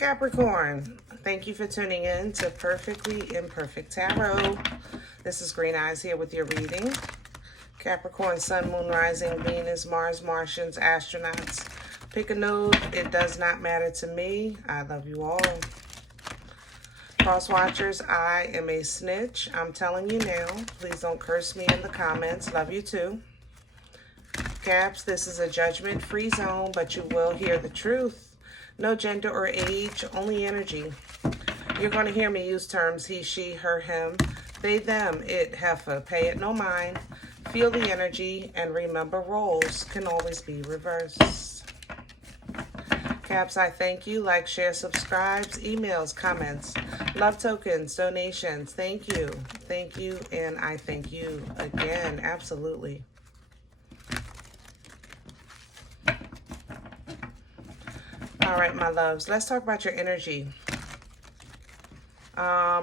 Capricorn, thank you for tuning in to Perfectly Imperfect Tarot. This is Green Eyes here with your reading. Capricorn, Sun, Moon, Rising, Venus, Mars, Martians, astronauts. Pick a node. It does not matter to me. I love you all. Cross watchers, I am a snitch. I'm telling you now. Please don't curse me in the comments. Love you too. Caps, this is a judgment-free zone, but you will hear the truth. No gender or age, only energy. You're going to hear me use terms he, she, her, him, they, them, it, heifer. Pay it no mind. Feel the energy, and remember roles can always be reversed. Caps, I thank you. Like, share, subscribes, emails, comments, love tokens, donations. Thank you. Thank you, and I thank you again. Absolutely. All right, my loves, let's talk about your energy. I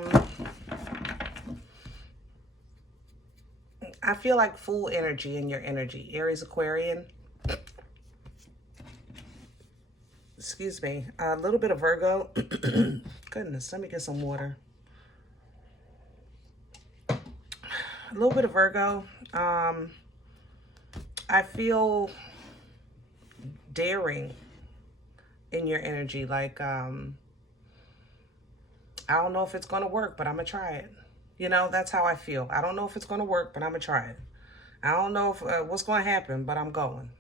feel like full energy in your energy. Aries, Aquarian. Excuse me. A little bit of Virgo. Goodness, let me get some water. A little bit of Virgo. I feel daring in your energy, like I don't know if it's gonna work, but I'm gonna try it. You know, that's how I feel. I don't know if it's gonna work, but I'm gonna try it. I don't know if what's gonna happen, but I'm going.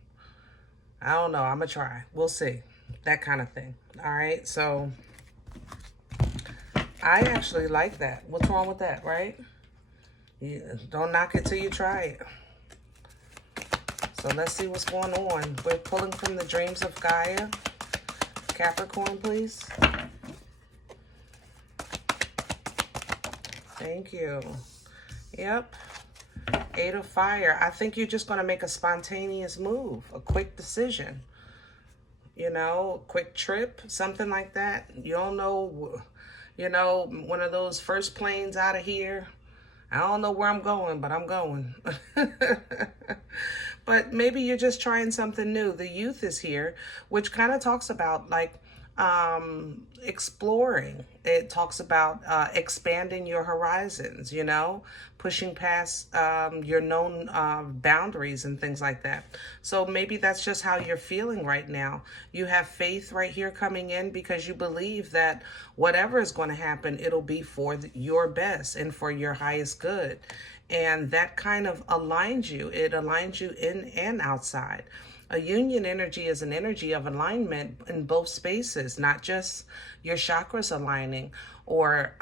I don't know, I'm gonna try. We'll see. That kind of thing. All right, so I actually like that. What's wrong with that, right? Don't knock it till you try it. So let's see what's going on. We're pulling from the dreams of Gaia. Capricorn, please. Thank you. Yep. Eight of Fire. I think you're just going to make a spontaneous move, a quick decision. You know, quick trip, something like that. You don't know, you know, one of those first planes out of here. I don't know where I'm going, but I'm going. But maybe you're just trying something new. The Youth is here, which kind of talks about like exploring. It talks about expanding your horizons, you know, pushing past your known boundaries and things like that. So maybe that's just how you're feeling right now. You have faith right here coming in because you believe that whatever is going to happen, it'll be for your best and for your highest good. And that kind of aligns you. It aligns you in and outside. A union energy is an energy of alignment in both spaces, not just your chakras aligning, or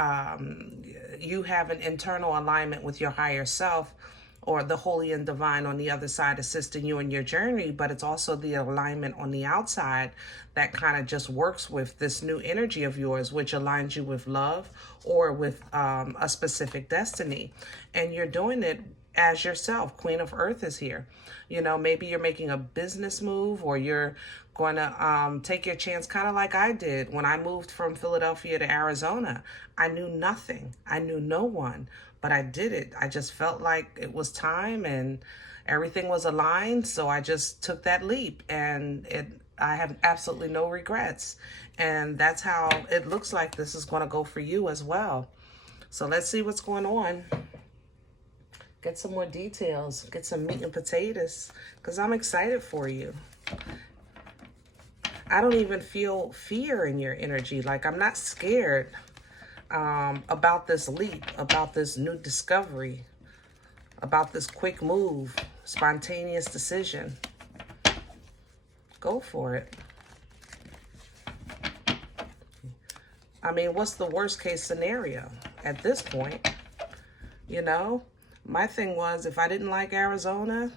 you have an internal alignment with your higher self or the holy and divine on the other side assisting you in your journey, but it's also the alignment on the outside that kind of just works with this new energy of yours, which aligns you with love or with a specific destiny. And you're doing it as yourself. Queen of Earth is here. You know, maybe you're making a business move, or you're going to take your chance, kind of like I did when I moved from Philadelphia to Arizona. I knew nothing. I knew no one, but I did it. I just felt like it was time and everything was aligned. So I just took that leap, and I have absolutely no regrets. And that's how it looks like this is going to go for you as well. So let's see what's going on. Get some more details, get some meat and potatoes, because I'm excited for you. I don't even feel fear in your energy. Like, I'm not scared about this leap, about this new discovery, about this quick move, spontaneous decision. Go for it. I mean, what's the worst case scenario at this point? You know? My thing was, if I didn't like Arizona,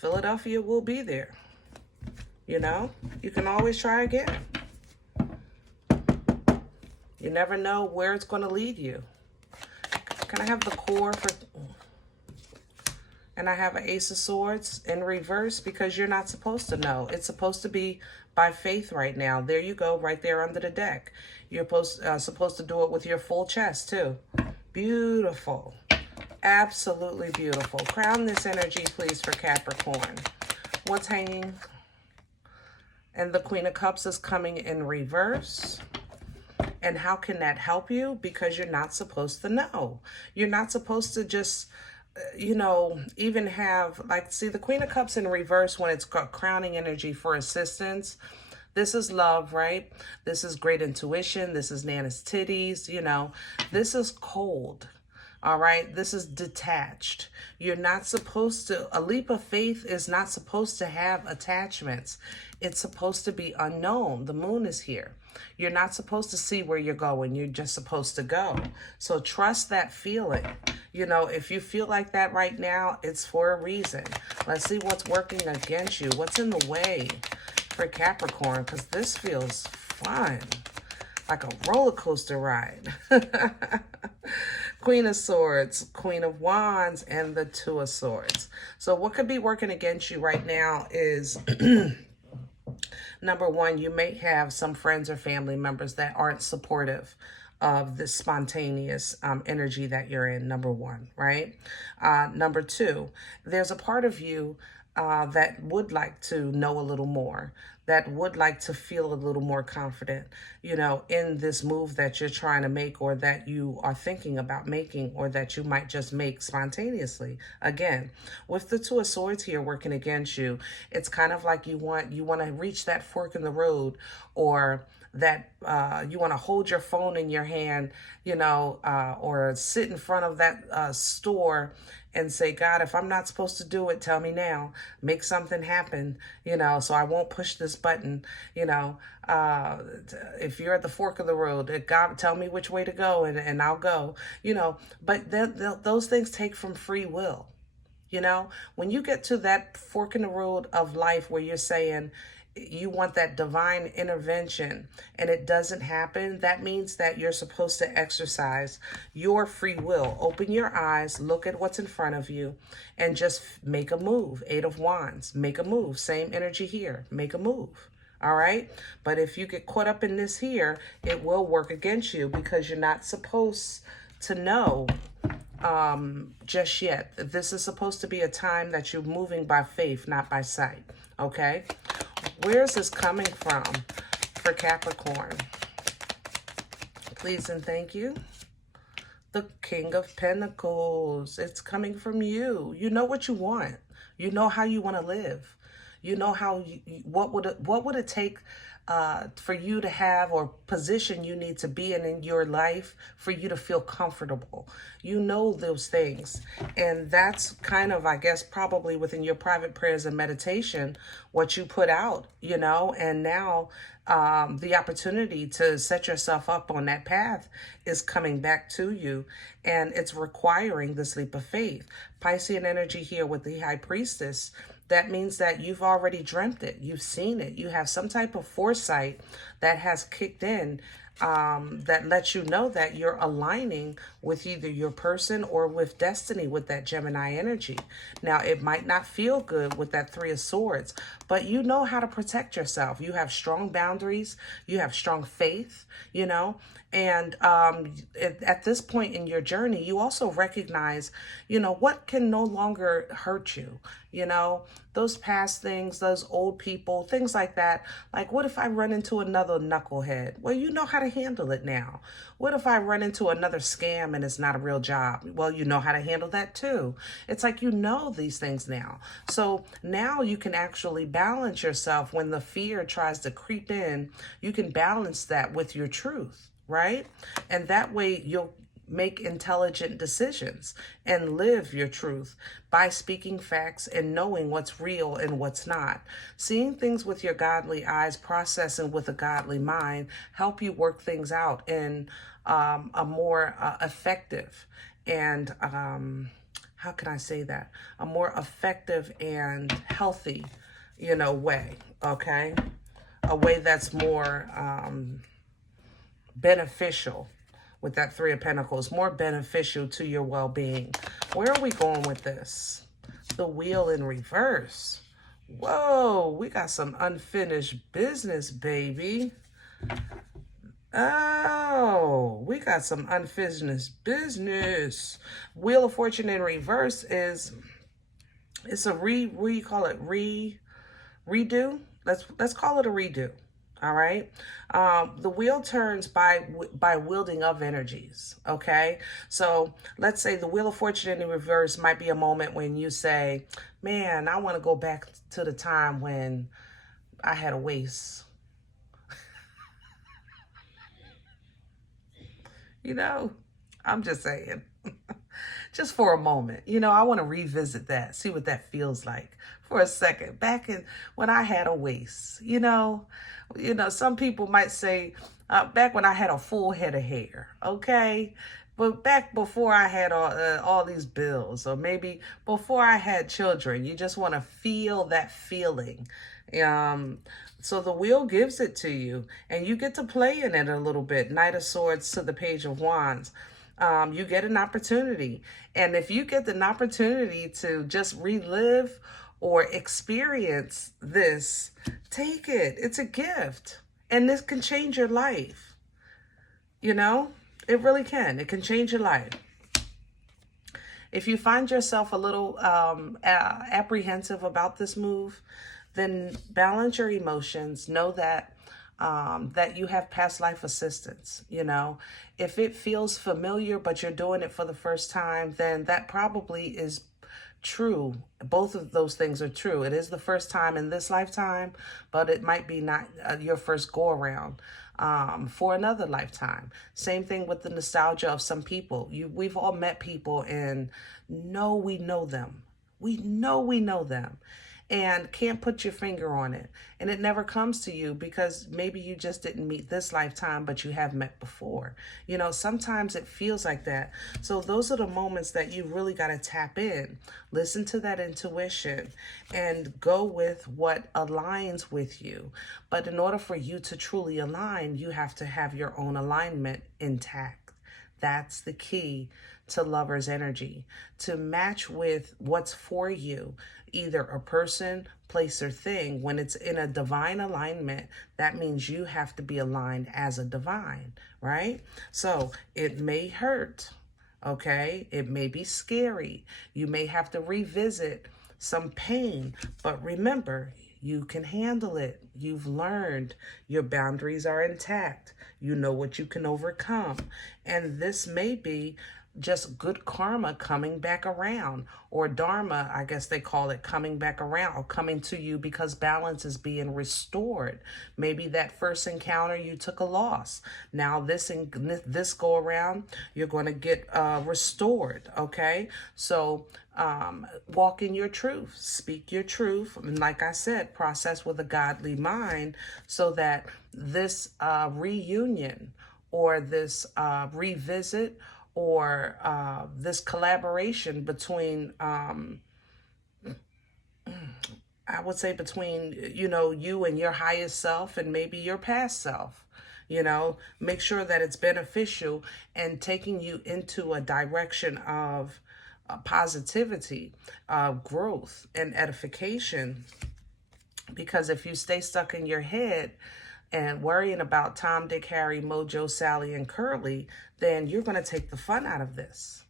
Philadelphia will be there. You know, you can always try again. You never know where it's going to lead you. Can I have the core for... And I have an Ace of Swords in reverse because you're not supposed to know. It's supposed to be by faith right now. There you go, right there under the deck. You're supposed to do it with your full chest, too. Beautiful. Absolutely beautiful. Crown this energy, please, for Capricorn. What's hanging? And the Queen of Cups is coming in reverse. And how can that help you? Because you're not supposed to know. You're not supposed to just, you know, even have, like, see the Queen of Cups in reverse when it's crowning energy for assistance. This is love, right? This is great intuition. This is Nana's titties, you know. This is cold, all right? This is detached. You're not supposed to, a leap of faith is not supposed to have attachments. It's supposed to be unknown. The moon is here. You're not supposed to see where you're going. You're just supposed to go. So trust that feeling. You know, if you feel like that right now, it's for a reason. Let's see what's working against you. What's in the way for Capricorn? Because this feels fun. Like a roller coaster ride. Queen of Swords, Queen of Wands, and the Two of Swords. So what could be working against you right now is... Number one, you may have some friends or family members that aren't supportive of this spontaneous energy that you're in, number one, right? Number two, there's a part of you that would like to know a little more, that would like to feel a little more confident, you know, in this move that you're trying to make, or that you are thinking about making, or that you might just make spontaneously. Again, with the Two of Swords here working against you, it's kind of like you want to reach that fork in the road, or that you want to hold your phone in your hand, you know, or sit in front of that store and say, God, if I'm not supposed to do it, tell me now. Make something happen, you know, so I won't push this button, you know. If you're at the fork of the road, God, tell me which way to go, and I'll go, you know. But those things take from free will, you know. When you get to that fork in the road of life where you're saying, you want that divine intervention and it doesn't happen, that means that you're supposed to exercise your free will. Open your eyes, look at what's in front of you, and just make a move. Eight of Wands, make a move. Same energy here, make a move. All right? But if you get caught up in this here, it will work against you, because you're not supposed to know just yet. This is supposed to be a time that you're moving by faith, not by sight. Okay? Where is this coming from for Capricorn? Please and thank you. The King of Pentacles. It's coming from you. You know what you want. You know how you want to live. You know how what would it take for you to have, or position you need to be in your life for you to feel comfortable. You know those things. And that's kind of, I guess, probably within your private prayers and meditation, what you put out, you know. And now the opportunity to set yourself up on that path is coming back to you. And it's requiring this leap of faith. Piscean energy here with the High Priestess. That means that you've already dreamt it. You've seen it. You have some type of foresight that has kicked in, that lets you know that you're aligning with either your person or with destiny with that Gemini energy. Now, it might not feel good with that Three of Swords, but you know how to protect yourself. You have strong boundaries. You have strong faith, you know. And at this point in your journey, you also recognize, you know, what can no longer hurt you. You know, those past things, those old people, things like that. Like, what if I run into another knucklehead? Well, you know how to handle it now. What if I run into another scam and it's not a real job? Well, you know how to handle that too. It's like, you know these things now. So now you can actually balance yourself when the fear tries to creep in. You can balance that with your truth. Right? And that way you'll make intelligent decisions and live your truth by speaking facts and knowing what's real and what's not. Seeing things with your godly eyes, processing with a godly mind, help you work things out in a more effective and, how can I say that? A more effective and healthy, you know, way, okay? A way that's more beneficial with that Three of Pentacles, more beneficial to your well-being. Where are we going with this? The Wheel in reverse. Whoa, we got some unfinished business, baby. Oh, we got some unfinished business. Wheel of Fortune in reverse is, it's a redo. Let's call it a redo. All right. The wheel turns by wielding of energies. Okay. So let's say the Wheel of Fortune in reverse might be a moment when you say, man, I want to go back to the time when I had a waist. You know, I'm just saying. Just for a moment. I want to revisit that, see what that feels like for a second. Back in when I had a waist, some people might say, back when I had a full head of hair, okay? But back before I had all these bills, or maybe before I had children, you just want to feel that feeling. Um, so the wheel gives it to you, and you get to play in it a little bit. Knight of Swords to the Page of Wands. You get an opportunity. And if you get an opportunity to just relive or experience this, take it. It's a gift. And this can change your life. It really can. It can change your life. If you find yourself a little apprehensive about this move, then balance your emotions. Know that that you have past life assistance. If it feels familiar, but you're doing it for the first time, then that probably is true. Both of those things are true. It is the first time in this lifetime, but it might be not your first go around for another lifetime. Same thing with the nostalgia of some people. We've all met people and we know them. We know them and can't put your finger on it. And it never comes to you because maybe you just didn't meet this lifetime, but you have met before. Sometimes it feels like that. So those are the moments that you really got to tap in, listen to that intuition, and go with what aligns with you. But in order for you to truly align, you have to have your own alignment intact. That's the key to lover's energy, to match with what's for you, either a person, place, or thing. When it's in a divine alignment, that means you have to be aligned as a divine, right? So it may hurt, okay? It may be scary. You may have to revisit some pain, but remember, you can handle it. You've learned. Your boundaries are intact. You know what you can overcome. And this may be just good karma coming back around, or dharma, I guess they call it, coming back around, or coming to you because balance is being restored. Maybe that first encounter you took a loss. Now this go around, you're going to get restored. Okay, so walk in your truth, speak your truth, and like I said, process with a godly mind, so that this reunion or this revisit or this collaboration between, I would say between, you and your highest self and maybe your past self, make sure that it's beneficial and taking you into a direction of positivity, growth, and edification. Because if you stay stuck in your head and worrying about Tom, Dick, Harry, Mojo, Sally, and Curly, then you're going to take the fun out of this,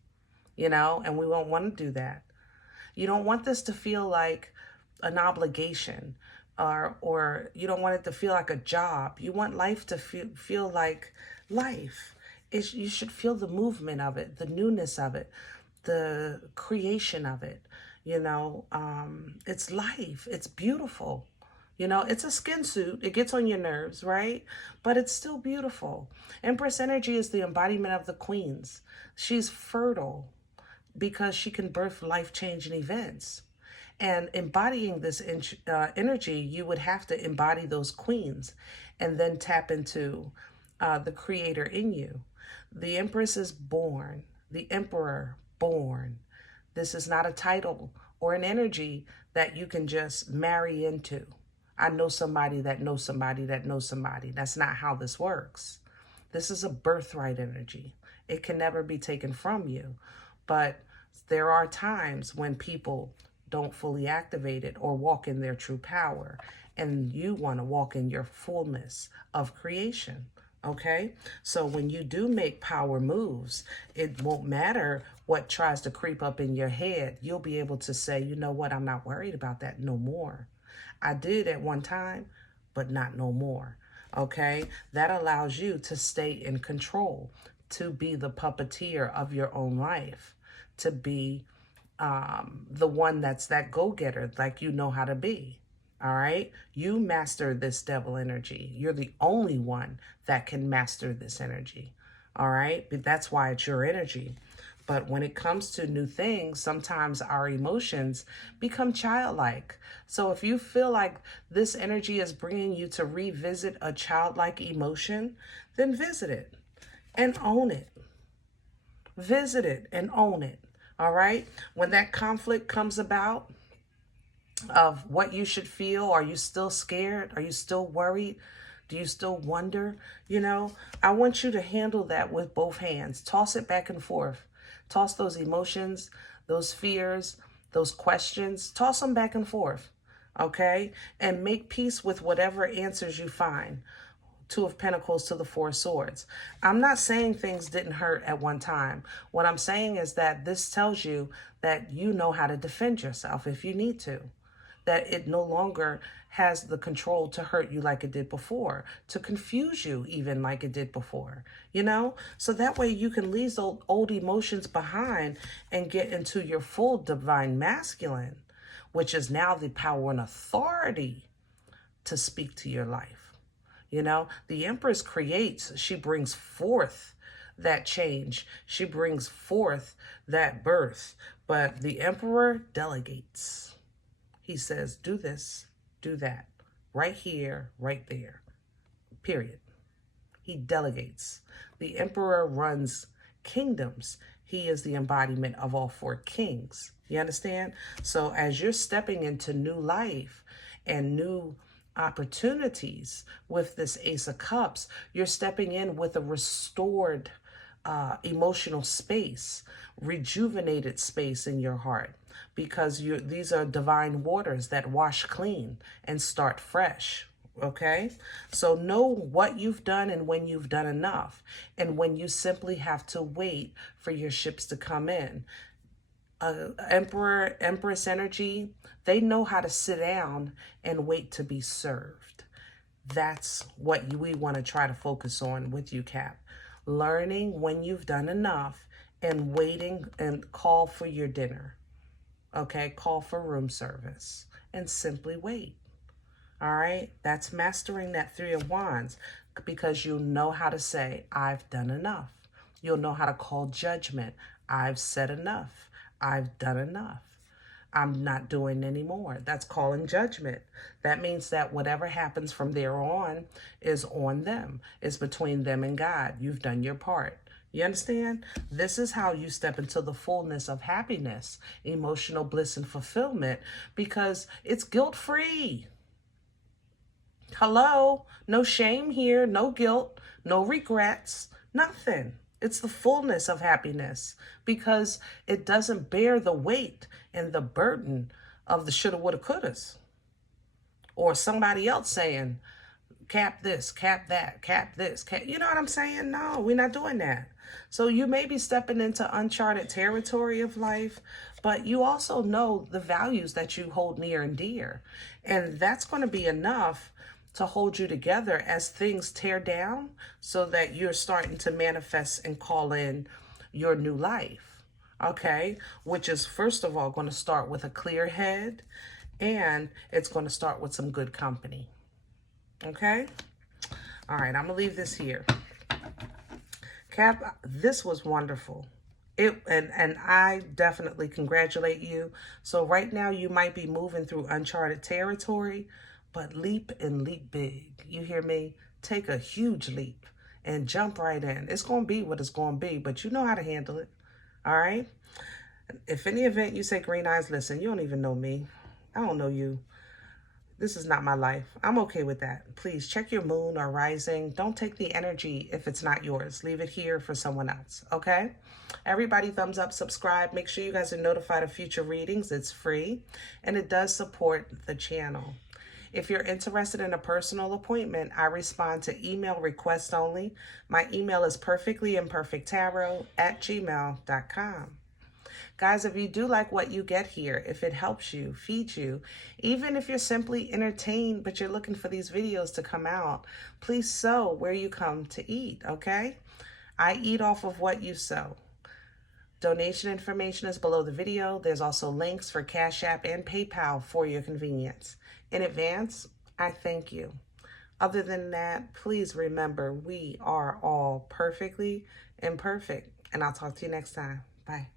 and we won't want to do that. You don't want this to feel like an obligation, or you don't want it to feel like a job. You want life to feel like life. You should feel the movement of it, the newness of it, the creation of it. It's life. It's beautiful. It's a skin suit. It gets on your nerves, right? But it's still beautiful. Empress energy is the embodiment of the queens. She's fertile because she can birth life-changing events. And embodying this energy, you would have to embody those queens and then tap into the creator in you. The Empress is born. The Emperor, born. This is not a title or an energy that you can just marry into. I know somebody that knows somebody that knows somebody. That's not how this works. This is a birthright energy. It can never be taken from you. But there are times when people don't fully activate it or walk in their true power. And you want to walk in your fullness of creation. Okay? So when you do make power moves, it won't matter what tries to creep up in your head. You'll be able to say, you know what? I'm not worried about that no more. I did at one time, but not no more. okay? That allows you to stay in control, to be the puppeteer of your own life, to be the one that's that go-getter like you know how to be. All right? You master this devil energy. You're the only one that can master this energy. All right? But that's why it's your energy. But when it comes to new things, sometimes our emotions become childlike. So if you feel like this energy is bringing you to revisit a childlike emotion, then visit it and own it. Visit it and own it. All right? When that conflict comes about of what you should feel, are you still scared? Are you still worried? Do you still wonder? You know, I want you to handle that with both hands. Toss it back and forth. Toss those emotions, those fears, those questions. Toss them back and forth. Okay? And make peace with whatever answers you find. Two of Pentacles to the Four of Swords. I'm not saying things didn't hurt at one time. What I'm saying is that this tells you that you know how to defend yourself if you need to. That it no longer has the control to hurt you like it did before, to confuse you even like it did before, you know? So that way you can leave those old emotions behind and get into your full divine masculine, which is now the power and authority to speak to your life. You know, the Empress creates, she brings forth that change. She brings forth that birth. But the Emperor delegates. He says, do this, do that, right here, right there, period. He delegates. The Emperor runs kingdoms. He is the embodiment of all four kings. You understand? So as you're stepping into new life and new opportunities with this Ace of Cups, you're stepping in with a restored emotional space, rejuvenated space in your heart, because these are divine waters that wash clean and start fresh. Okay? So know what you've done and when you've done enough, and when you simply have to wait for your ships to come in. Emperor, Empress energy, they know how to sit down and wait to be served. That's what we want to try to focus on with you, Cap. Learning when you've done enough and waiting and call for your dinner. Okay, call for room service and simply wait. All right, that's mastering that Three of Wands, because you know how to say, I've done enough. You'll know how to call judgment. I've said enough. I've done enough. I'm not doing anymore. That's calling judgment. That means that whatever happens from there on is on them. It's between them and God. You've done your part. You understand? This is how you step into the fullness of happiness, emotional bliss, and fulfillment, because it's guilt-free. Hello? No shame here, no guilt, no regrets, nothing. It's the fullness of happiness, because it doesn't bear the weight and the burden of the shoulda, woulda, couldas. Or somebody else saying, cap this, cap that, cap this, cap. You know what I'm saying? No, we're not doing that. So you may be stepping into uncharted territory of life, but you also know the values that you hold near and dear. And that's going to be enough to hold you together as things tear down, so that you're starting to manifest and call in your new life, okay? Which is, first of all, going to start with a clear head, and it's going to start with some good company, okay? All right, I'm going to leave this here. Cap, this was wonderful. And I definitely congratulate you. So right now you might be moving through uncharted territory, but leap and leap big. You hear me? Take a huge leap and jump right in. It's going to be what it's going to be, but you know how to handle it. All right? If any event you say, Green Eyes, listen, you don't even know me. I don't know you. This is not my life. I'm okay with that. Please check your moon or rising. Don't take the energy if it's not yours. Leave it here for someone else, okay? Everybody thumbs up, subscribe. Make sure you guys are notified of future readings. It's free, and it does support the channel. If you're interested in a personal appointment, I respond to email requests only. My email is perfectlyimperfecttarot@gmail.com. Guys, if you do like what you get here, if it helps you, feeds you, even if you're simply entertained, but you're looking for these videos to come out, please sow where you come to eat, okay? I eat off of what you sow. Donation information is below the video. There's also links for Cash App and PayPal for your convenience. In advance, I thank you. Other than that, please remember we are all perfectly imperfect. And I'll talk to you next time. Bye.